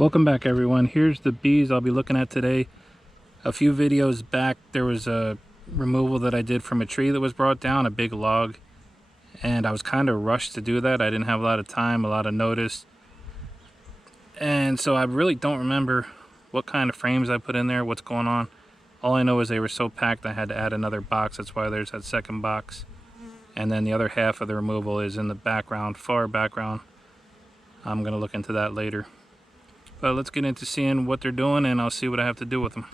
Welcome back, everyone. Here's the bees I'll be looking at today. A few videos back there was a removal that I did from a tree that was brought down, a big log, and I was kind of rushed to do that. I didn't have a lot of time, a lot of notice, and so I really don't remember what kind of frames I put in there, what's going on. All I know is they were so packed I had to add another box. That's why there's that second box, and then the other half of the removal is in the background, far background. I'm gonna look into that later. But let's get into seeing what they're doing, and I'll see what I have to do with them.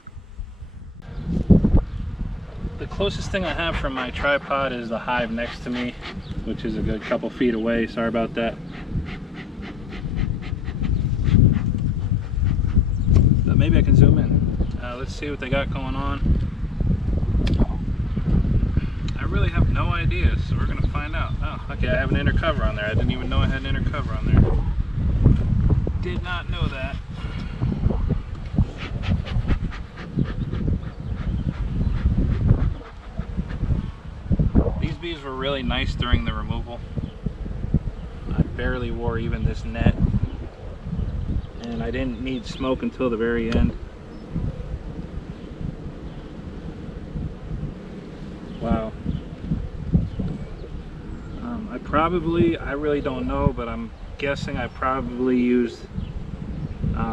The closest thing I have from my tripod is the hive next to me, which is a good couple feet away. Sorry about that. But maybe I can zoom in. Let's see what they got going on. I really have no idea, so we're gonna find out. Oh, okay, I have an inner cover on there. I didn't even know I had an inner cover on there. Did not know that. These bees were really nice during the removal. I barely wore even this net, and I didn't need smoke until the very end. Wow. I really don't know, but I'm guessing I probably used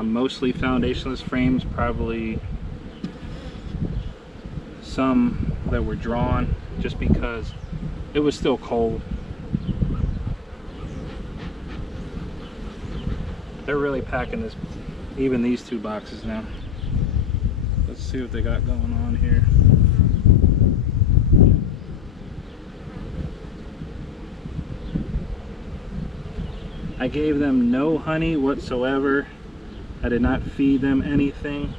mostly foundationless frames, probably some that were drawn just because it was still cold. They're really packing this, even these two boxes now. Let's see what they got going on here. I gave them no honey whatsoever. I did not feed them anything.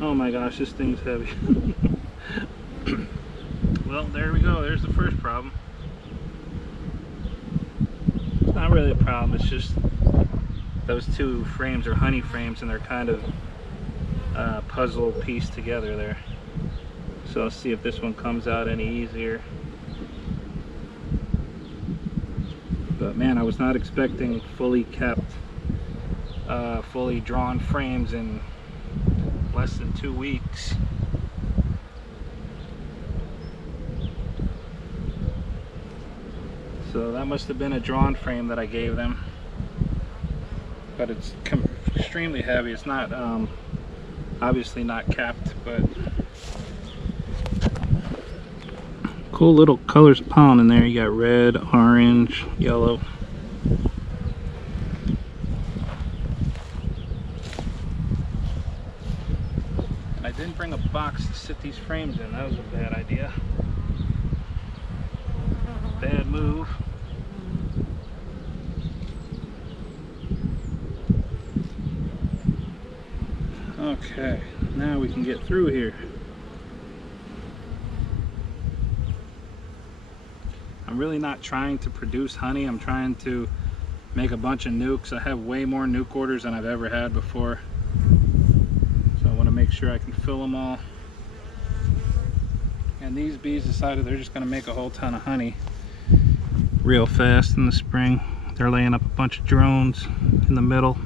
Oh my gosh, this thing's heavy. Well, there we go. There's the first problem. It's not really a problem. It's just those two frames are honey frames, and they're kind of puzzle pieced together there. So let's see if this one comes out any easier. But man, I was not expecting fully kept, fully drawn frames in less than 2 weeks. So that must have been a drawn frame that I gave them. But it's extremely heavy. It's not, obviously not capped, but cool little colors pollen in there. You got red, orange, yellow. And I didn't bring a box to sit these frames in. That was a bad idea. Bad move. Okay, now we can get through here. I'm really not trying to produce honey. I'm trying to make a bunch of nukes. I have way more nuke orders than I've ever had before. So I want to make sure I can fill them all. And these bees decided they're just going to make a whole ton of honey real fast in the spring. They're laying up a bunch of drones in the middle.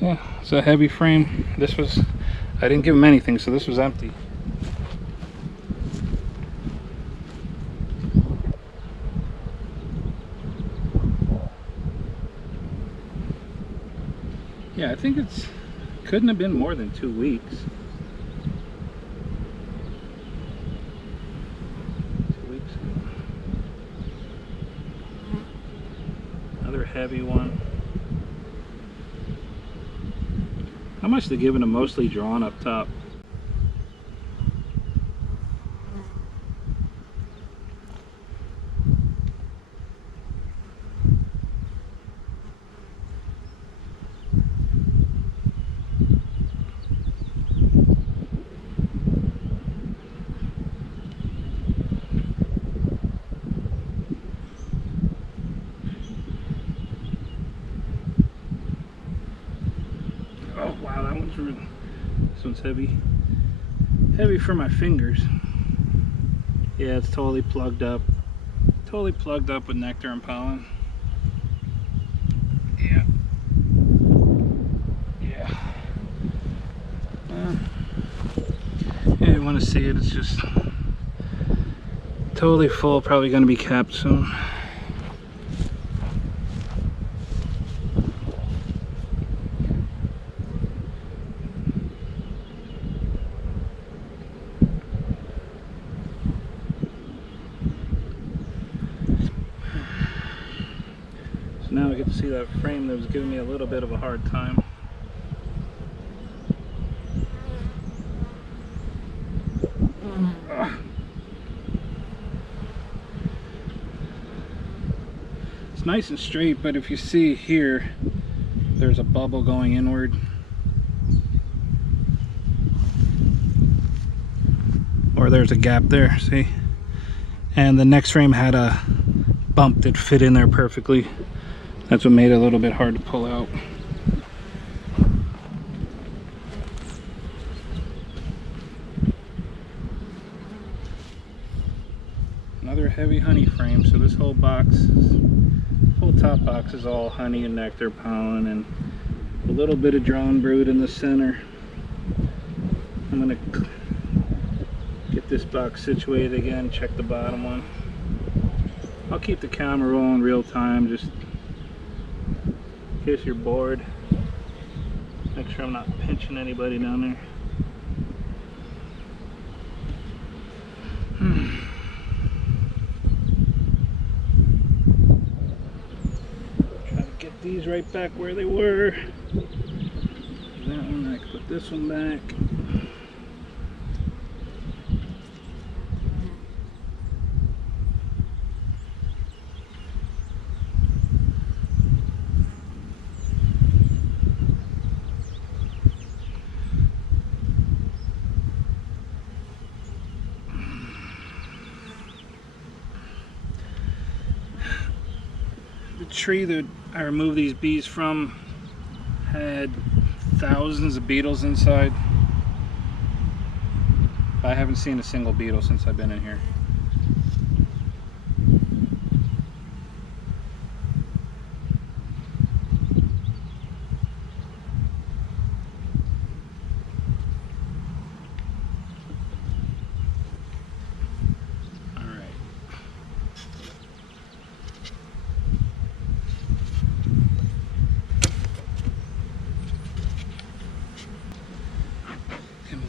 Yeah, it's a heavy frame. This was, I didn't give them anything, so this was empty. Yeah, I think it's couldn't have been more than 2 weeks. 2 weeks ago. Another heavy one. I must have given them mostly drawn up top. Oh wow, that one's really, this one's heavy. Heavy for my fingers. Yeah, it's totally plugged up. Totally plugged up with nectar and pollen. Yeah, you want to see it, it's just totally full, probably going to be capped soon. So now I get to see that frame that was giving me a little bit of a hard time. It's nice and straight, but if you see here, there's a bubble going inward. Or there's a gap there, see? And the next frame had a bump that fit in there perfectly. That's what made it a little bit hard to pull out. Another heavy honey frame, so this whole box, whole top box is all honey and nectar, pollen, and a little bit of drone brood in the center. I'm gonna get this box situated again, check the bottom one. I'll keep the camera rolling real time, just in case you're bored. Make sure I'm not pinching anybody down there. These right back where they were. That one, I can put this one back. The tree that I removed these bees from had thousands of beetles inside. I haven't seen a single beetle since I've been in here.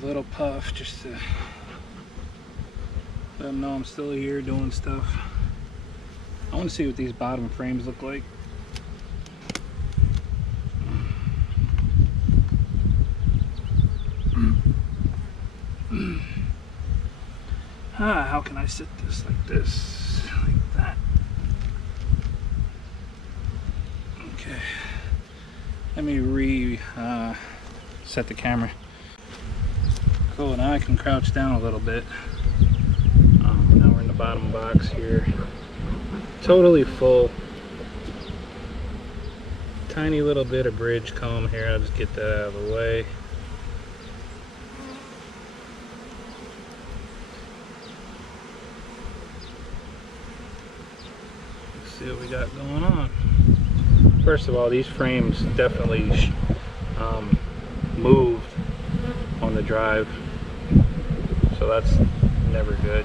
Little puff just to let them know I'm still here doing stuff. I want to see what these bottom frames look like. How can I sit this like this, like that? Okay, let me set the camera. Cool, now I can crouch down a little bit. Now we're in the bottom box here. Totally full. Tiny little bit of bridge comb here, I'll just get that out of the way. Let's see what we got going on. First of all, these frames definitely moved on the drive. So that's never good.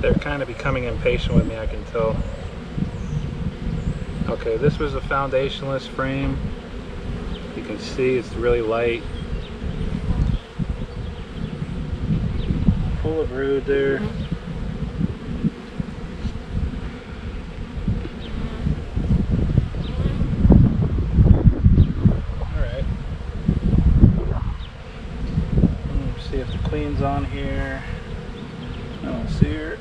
They're kind of becoming impatient with me, I can tell. Okay, this was a foundationless frame. You can see it's really light. Full of brood there. Queen's on here. I don't see her.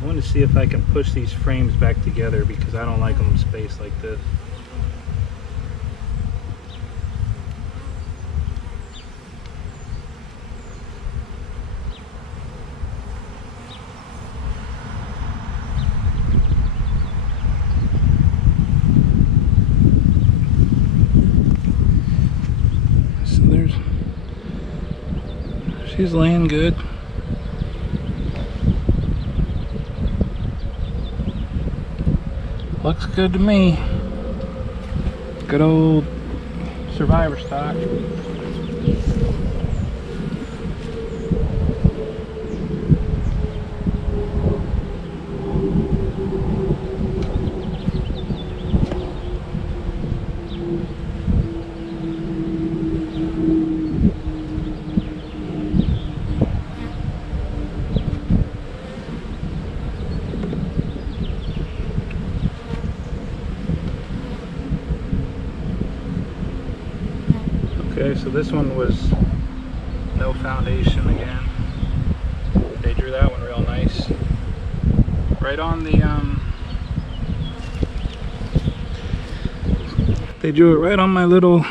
I want to see if I can push these frames back together because I don't like them spaced like this. She's laying good. Looks good to me. Good old survivor stock. Okay, so this one was no foundation again. They drew that one real nice. Right on the they drew it right on my little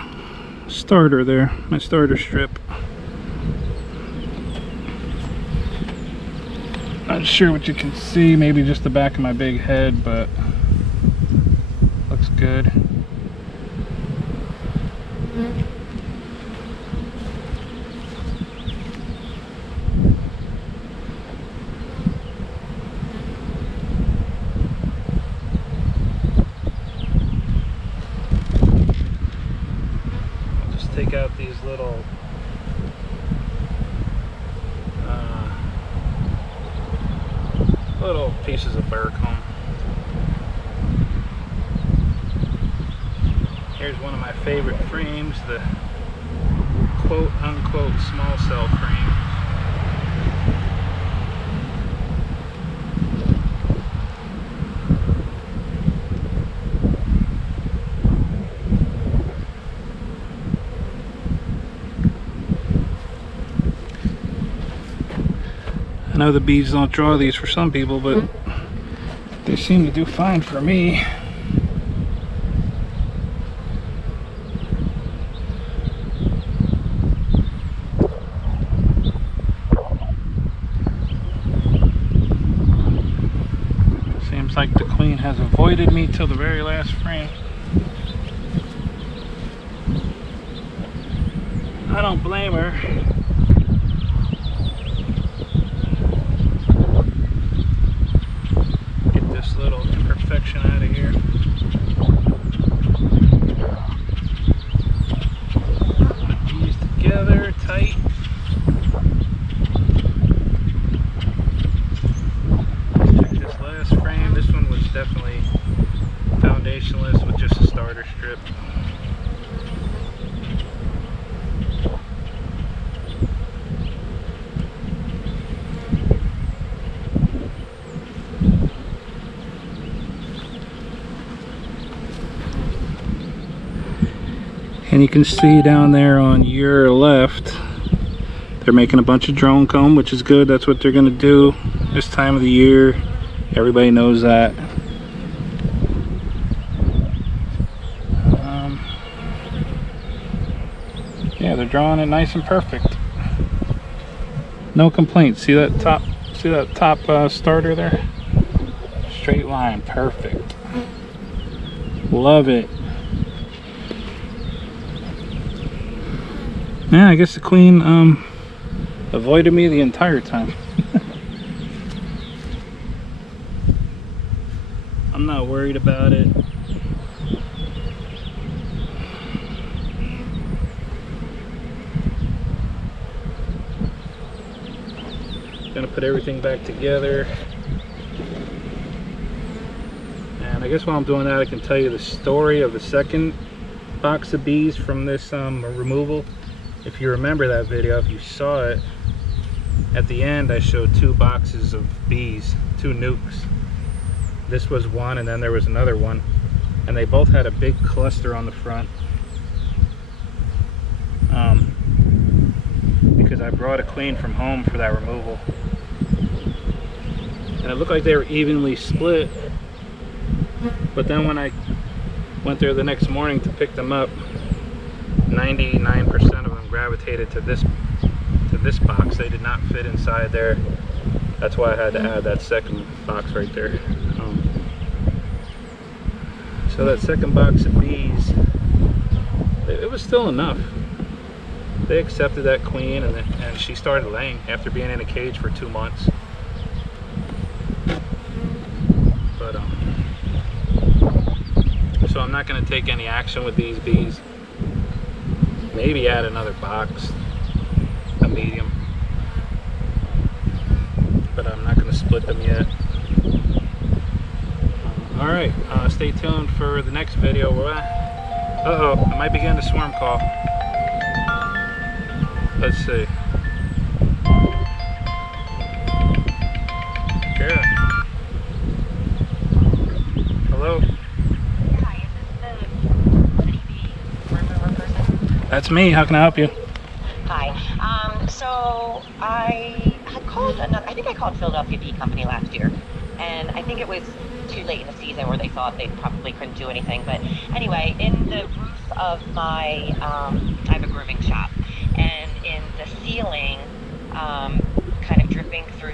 starter there, my starter strip. Not sure what you can see, maybe just the back of my big head, but looks good. Take out these little pieces of burr comb. Here's one of my favorite frames, the quote unquote small cell frame. I know the bees don't draw these for some people, but they seem to do fine for me. Seems like the queen has avoided me till the very last frame. I don't blame her. Little imperfection out of here. Put these together tight. Check this last frame. This one was definitely foundationless with just a starter strip. And you can see down there on your left, they're making a bunch of drone comb, which is good. That's what they're going to do this time of the year. Everybody knows that. Yeah, they're drawing it nice and perfect. No complaints. See that top? See that top starter there? Straight line, perfect. Love it. Yeah, I guess the queen avoided me the entire time. I'm not worried about it. Gonna put everything back together. And I guess while I'm doing that, I can tell you the story of the second box of bees from this removal. If you remember that video, if you saw it, at the end I showed 2 boxes of bees, 2 nukes. This was one, and then there was another one, and they both had a big cluster on the front. Because I brought a queen from home for that removal, and it looked like they were evenly split, but then when I went there the next morning to pick them up, 99% of them gravitated to this box. They did not fit inside there. That's why I had to add that second box right there. So that second box of bees, it was still enough. they accepted that queen, and she started laying after being in a cage for 2 months. But so I'm not going to take any action with these bees. Maybe add another box, a medium, but I'm not going to split them yet. Alright, stay tuned for the next video. Uh-oh, I might be getting a swarm call. Let's see. Yeah. Hello? Hi, is this the honeybee remover person? That's me. How can I help you? Hi. So I had called I think I called Philadelphia Bee Company last year, and I think it was too late in the season where they thought they probably couldn't do anything. But anyway, in the roof of my, I have a grooming shop, and in the ceiling, kind of dripping through